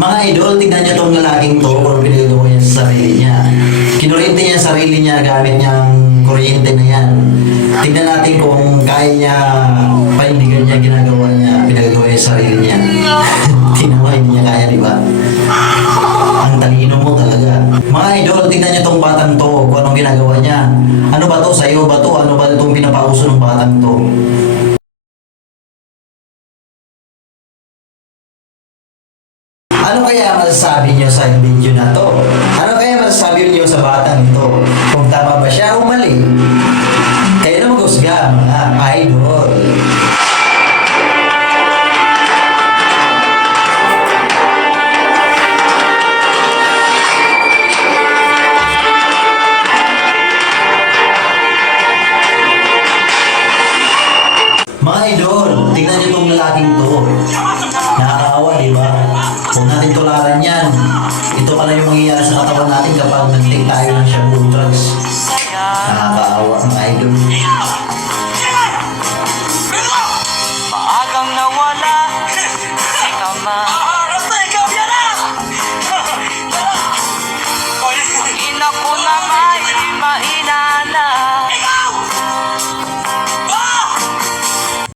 Mga idol, tignan niyo tong lalaking to kung pinagawa niya sa sarili niya. Kinuryente niya sa sarili niya gamit niyang kuryente na yan. Tignan natin kung kaya niya panindigan niya ginagawa niya, pinagagawa niya sa sarili niya. Mo, hindi niya kaya, di ba? Ang talino mo talaga. Mga idol, tignan niyo tong batang to, kung anong ginagawa niya. Ano ba to? Sa'yo ba to? Ano ba itong pinapauso ng batang to? Ano kaya masasabi niyo sa video na to? Ano kaya masasabi niyo sa batang ito? Kung tama ba siya o mali? Kayo na maghusga, mga idol. Mga idol, tingnan niyo tong lalaking to. Nakakaawa, di ba? Huwag natin tularan yan. Ito pala yung mangyayari sa katawan natin kapag nag-take tayo ng shabu drugs. Nakakaawa, mga idol. Maagang nawala Si ka man